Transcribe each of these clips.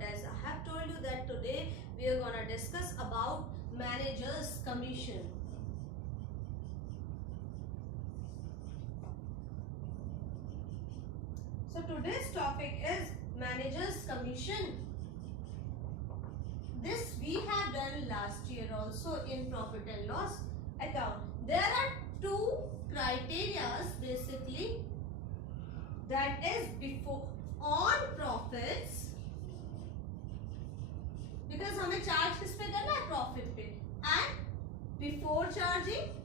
about, as I have told you that today we are gonna discuss about manager's commission. So today's topic is manager's commission. This we have done last year also in profit and loss account. There are two criteria basically, that is before on profits, because हमें चार्ज किस पे करना है, प्रॉफिट पे, and before charging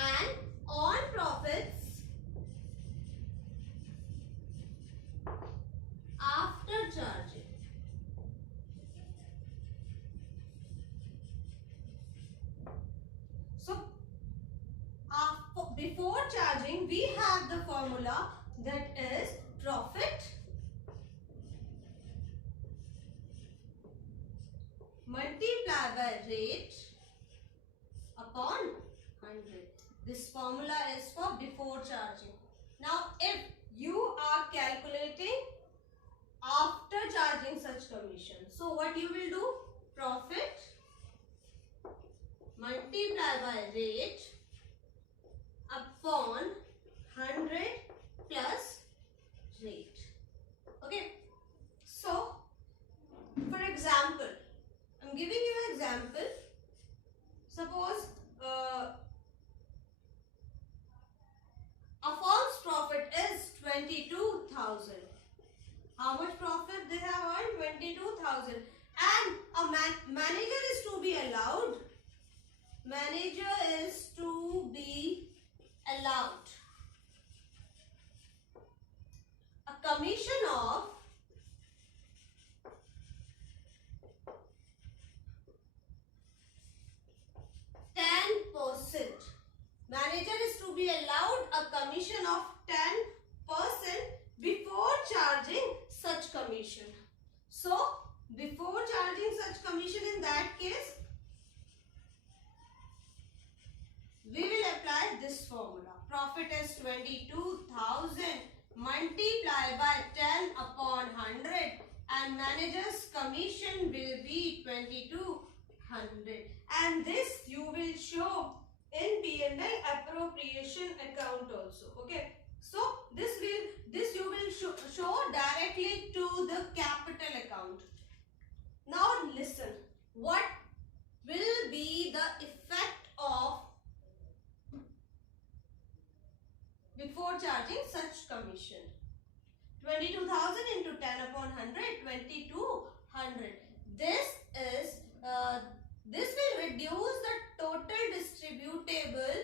and on profits after charging. So before charging we have the formula that is profit multiplied by rate upon 100. This formula is for before charging. Now if you are calculating after charging such commission, so what you will do, profit multiplied by rate upon 100 plus rate. Okay, so for example, I'm giving you an example. Suppose a firm's profit is 22,000. How much profit they have earned? 22,000. And a manager is to be allowed. Manager is to be allowed a commission of 10%. Manager is to be allowed a commission of 10% before charging such commission. So, before charging such commission, in that case, we will apply this formula. Profit is 22,000 multiplied by 10 upon 100 and manager's commission will be 2200. And this you will show in P&L appropriation account also. Okay. So this you will show directly to the capital account. Now listen, what will be the effect of before charging such commission? 22,000 into 10 upon 100, 2200. This will reduce the total distributable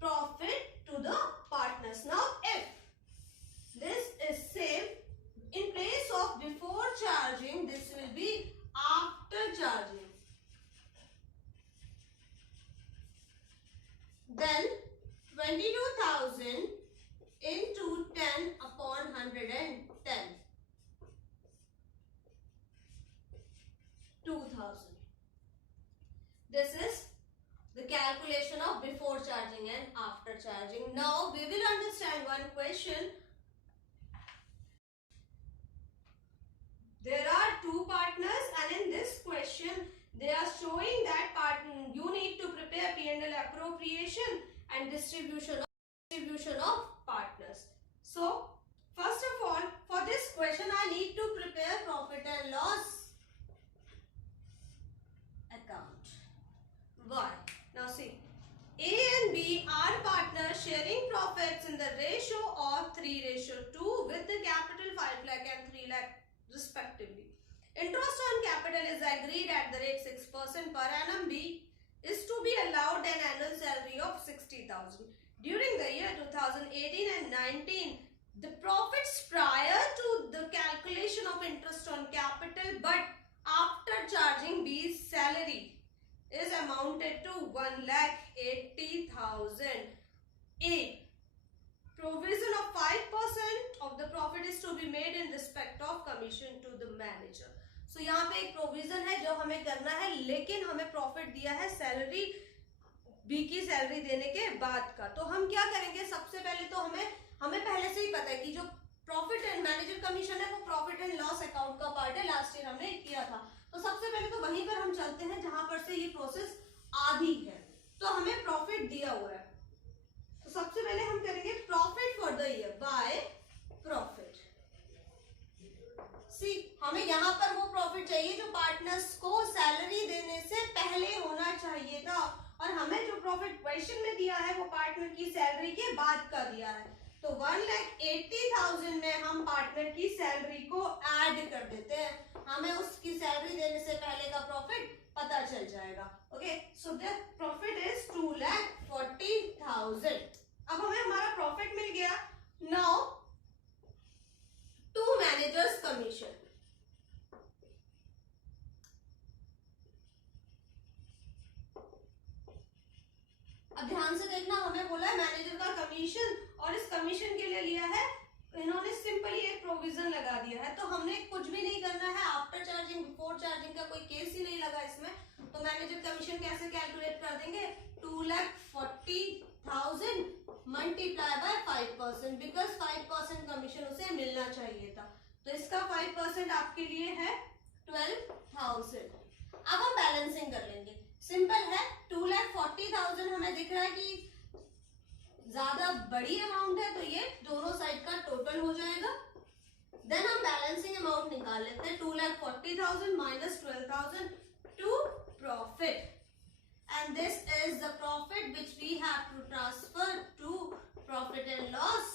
profit to the partners. Now if this is saved, in place of before charging, this will be after charging. Then 22,000 into 10 upon 110. 2,000. This is the calculation of before charging and after charging. Now we will understand one question. There are two partners and in this question they are showing that you need to prepare P&L appropriation and distribution of partners. So first of all, for this question I need to prepare profit and loss account. Why? Now see, A and B are partners sharing profits in the ratio of 3:2 with the capital 5 lakh and 3 lakh respectively. Interest on capital is agreed at the rate 6% per annum. B is to be allowed an annual salary of 60,000. During the year 2018 and 19, the profits prior to the calculation of interest on capital but after charging B's salary is amounted to 1,80,000. A. Provision of 5% of the profit is to be made in respect of commission to the manager. So यहाँ पे एक provision है जो हमें करना है, लेकिन हमें profit दिया है salary बी की सैलरी देने के बाद का। तो हम क्या करेंगे, सबसे पहले तो हमें पहले से ही पता है कि जो प्रॉफिट एंड मैनेजर कमीशन है वो प्रॉफिट एंड लॉस अकाउंट का पार्ट है, लास्ट ईयर हमने किया था। तो सबसे पहले तो वहीं पर हम चलते हैं जहां पर से ये प्रोसेस आधी है। तो हमें प्रॉफिट दिया हुआ है, तो सबसे पहले हम करेंगे profit for the year by profit. सी हमें यहाँ पर वो प्रॉफिट चाहिए जो पार्टनर्स को सैलरी देने से पहले होना चाहिए था, और हमें जो प्रॉफिट क्वेश्चन में दिया है वो पार्टनर की सैलरी के बाद का दिया है। तो 1,80,000 में हम पार्टनर की सैलरी को ऐड कर देते हैं, हमें उसकी सैलरी देने से पहले का प्रॉफिट पता चल जाएगा। Okay, so the profit is 2,40,000। अब हमें हमारा प्रॉफिट मिल गया। Now to managers commission. अब ध्यान से देखना, हमें बोला है मैनेजर का कमीशन, और इस कमीशन के लिए लिया है इन्होंने सिंपली एक प्रोविजन लगा दिया है। तो हमने कुछ भी नहीं करना है, आफ्टर चार्जिंग बिफोर चार्जिंग का कोई केस ही नहीं लगा इसमें। तो मैनेजर कमीशन कैसे कैलकुलेट कर देंगे, 2,40,000 मल्टीप्लाई बाय 5%, बिकॉज 5% कमीशन उसे मिलना चाहिए था। तो इसका 5% आपके लिए है 12,000। अब हम बैलेंसिंग कर लेंगे, सिंपल है। 2,40,000 हमें दिख रहा है कि ज्यादा बड़ी अमाउंट है, तो ये दोनों साइड का टोटल हो जाएगा। देन हम बैलेंसिंग अमाउंट निकाल लेते हैं, 2,40,000 minus 12,000 to profit, and this is the profit which we have to transfer to profit and loss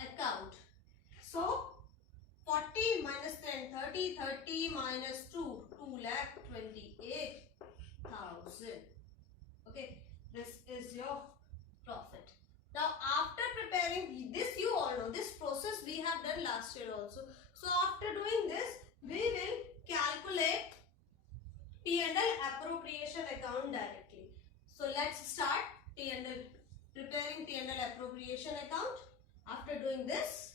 account. So 40 minus 10, 30, 30 minus 2, 2,28,000. Okay, this is your profit. Now after preparing this, you all know this process we have done last year also. So after doing this, we will calculate P&L appropriation account directly. So let's start P&L, preparing P&L appropriation account. After doing this,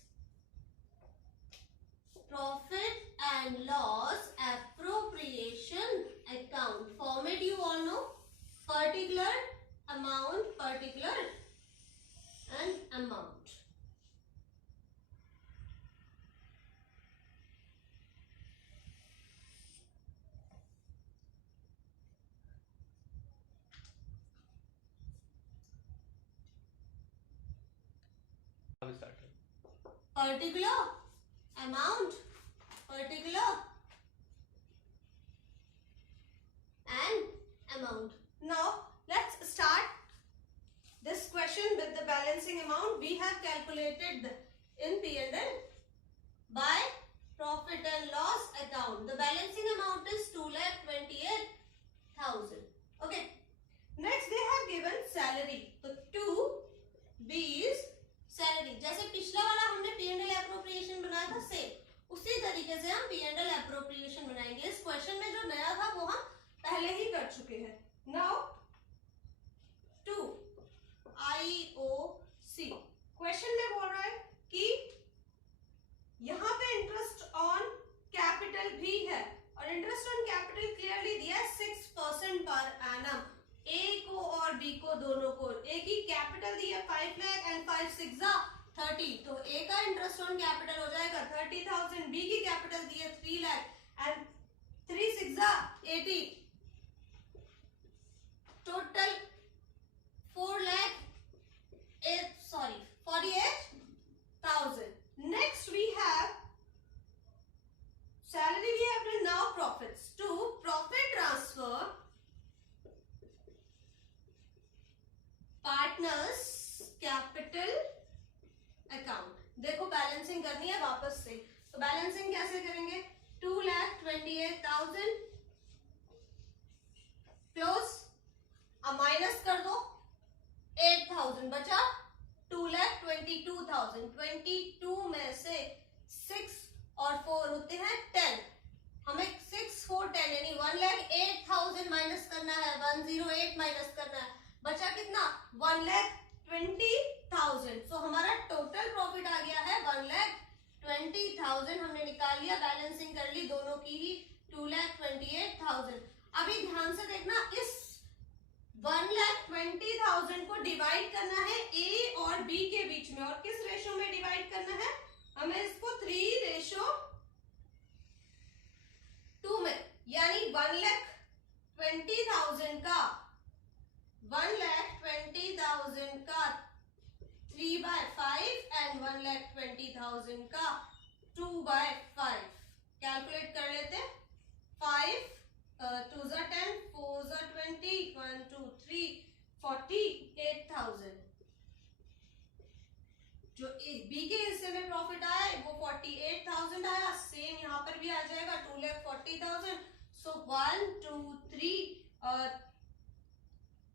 profit and loss appropriation account format you all know, particular amount, particular and amount. Particular amount, particular and amount. Now let's start this question with the balancing amount. We have calculated in P&L by profit and loss account. The balancing amount is 2,28,000. Okay, next they have given salary. So 2B is salary. जैसे पिछला वाला हमने P&L appropriation बनाया था, सेम उसी तरीके से हम P&L appropriation बनाएंगे। इस क्वेश्चन में जो नया था वो हम पहले ही कर चुके हैं। Now 2 IOC क्वेश्चन में बोल रहा है कि यहाँ पे इंटरेस्ट ऑन कैपिटल भी है, और इंटरेस्ट ऑन कैपिटल क्लियरली दिया है 6% पर एनम। ए को और बी को दोनों को, ए की कैपिटल दी है 5 लाख एंड 5 6 30, तो ए का इंटरेस्ट ऑन कैपिटल हो जाएगा 30,000, बी की कैपिटल दी है 3 लाख एंड 3 6 80, टोटल 48,000. Next we have salary, we have done. Now profits. To profit transfer partners capital account. देखो बैलेंसिंग करनी है वापस से, तो बैलेंसिंग कैसे करेंगे, 2,28,000 क्लोज, अब माइनस कर दो 8,000 बचा 2,22,000। 22 में से 6 और 4 होते हैं 10, हमें 6 4 10 यानी 1,08,000 माइनस करना है, 108 माइनस करना है, बचा कितना 1,20,000। सो हमारा टोटल प्रॉफिट आ गया है 1,20,000, हमने निकाल लिया, बैलेंसिंग कर ली दोनों की ही 2,28,000। अभी ध्यान से देखना, इस 1,20,000 का 1,20,000 का 3/5 एंड 1,20,000 का 2/5 कैलकुलेट कर लेते हैं। 5 2 ज़ा 10, 4 ज़ा 20, 1 2 3 48,000। जो बी के हिस्से में प्रॉफिट आया वो 48,000 आया, सेम यहाँ पर भी आ जाएगा 2,40,000। सो 1 2 3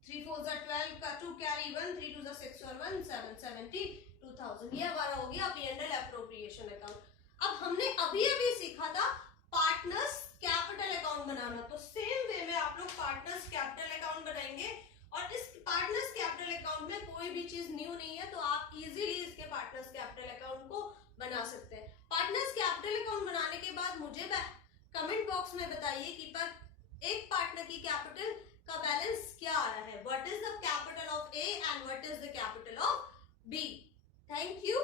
3 4 ज़ा 12 का 2 कैरी 1, 3 2 ज़ा 6 और 1 7 72,000। ये हमारा हो गया P&L एप्रोप्रिएशन अकाउंट। अब हमने अभी सीखा था पार्टनर्स कैपिटल अकाउंट बनाना, तो सेम वे में आप लोग पार्टनर्स कैपिटल अकाउंट बनाएंगे। और इस पार्टनर्स कैपिटल अकाउंट में कोई भी चीज न्यू नहीं है, तो आप इजीली इसके पार्टनर्स कैपिटल अकाउंट को बना सकते हैं। पार्टनर्स कैपिटल अकाउंट बनाने के बाद मुझे कमेंट बॉक्स में बताइए कि एक पार्टनर की कैपिटल का बैलेंस क्या आ रहा है। What is the capital of A and what is the capital of B. Thank you.